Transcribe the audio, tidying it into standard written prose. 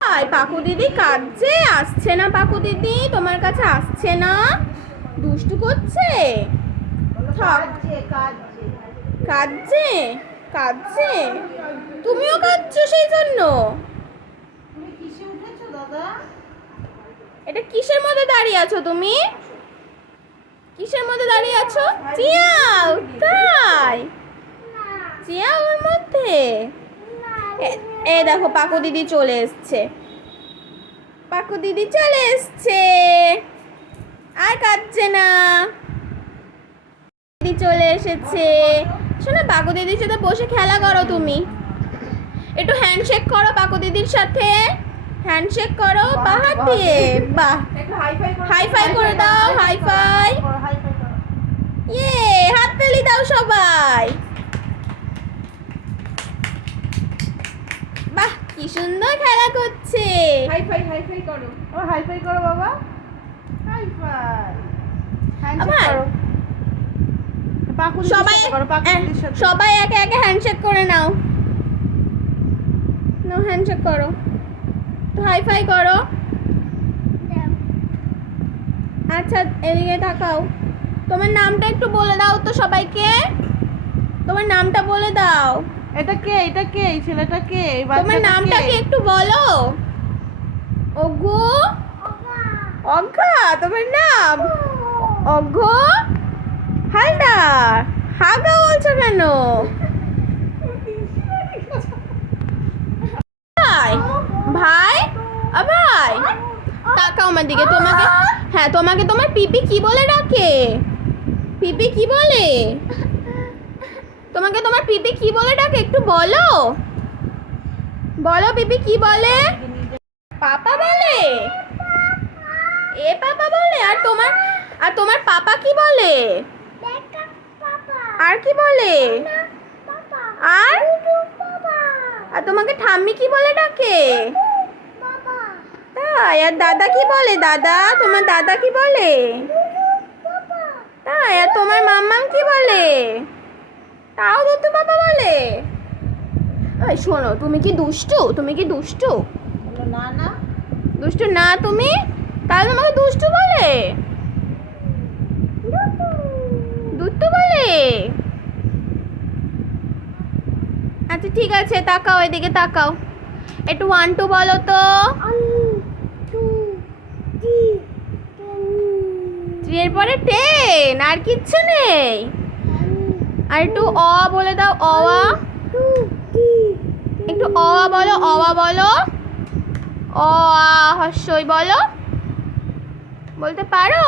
পাকু দিদি কাঁদছে, আসছে না। পাকু দিদি তোমার কাছে আসছে না, দুষ্টু করছে। কাঁদছে কাঁদছে, তুমিও কাঁদছো সেই জন্য। এটা কিসের মধ্যে দাঁড়িয়ে আছো তুমি? কিসের মধ্যে দাঁড়িয়ে আছো? চিয়াও, তাই চিয়াও ওর মধ্যে। এ দেখো পাকু দিদি চলে এসছে, পাকু দিদি চলে এসছে, আর কাঁদছে না। দিদি চলে এসেছে। শোনো, পাকু দিদির সাথে বসে খেলা করো। তুমি একটু হ্যান্ডশেক করো পাকু দিদির সাথে, হ্যান্ডশেক করো বাহাত দিয়ে। বাহ, হাই ফাই করে দাও, হাই ফাই। ইয়ে, হাততালি দাও সবাই। বাহ, কি সুন্দর খেলা করছে। হাই ফাই করো। ও হাই ফাই করো বাবা, হাই ফাই। হ্যান্ডশেক করো। সবাই একে একে হ্যান্ডশেক করে নাও। নাও হ্যান্ডশেক করো, হাই ফাই করো। আচ্ছা এদিকে তাকাও। তোমার নামটা একটু বলে দাও তো সবাইকে, তোমার নামটা বলে দাও। এটা কে? এই ছেলেটা কে? তোমার নামটা কি একটু বলো? অগ্গু, অজ্ঞা তোমার নাম? অগ্গ হালদার। হাগা বলছো কেন? ভাই ভাই, ভাই তাকাও আমার দিকে। তোমাকে, হ্যাঁ তোমাকে তোমার পিপি কি বলে ডাকে? পিপি কি বলে তোমাকে? তোমার পিপি কি বলে ডাকে একটু বলো, বলো পিপি কি বলে? পাপা বলে। এ পাপা বলে। আর তোমার পাপা কি বলে? আর কি বলে? আর তোমাকে ঠাম্মি কি বলে ডাকে? তাই? আর দাদা কি বলে? দাদা, তোমার দাদা কি বলে? তাই? আর তোমার মাম্মাম কি বলে? তাও দুতু বাবা বলে। ওই শোনো, তুমি কি দুষ্টু? তুমি কি দুষ্টু? না না, দুষ্টু না তুমি? তাহলে তোমাকে দুষ্টু বলে? দুষ্টু বলে? আচ্ছা ঠিক আছে, তাকাও এদিকে, তাকাও। একটু 1 2 বলো তো। 3 এর পরে 10, আর কিচ্ছু নেই। আর একটু অ বলে দাও, অওয়া। একটু অওয়া বলো, অওয়া বলো। অ আ হস্যই বলো, বলতে পারো?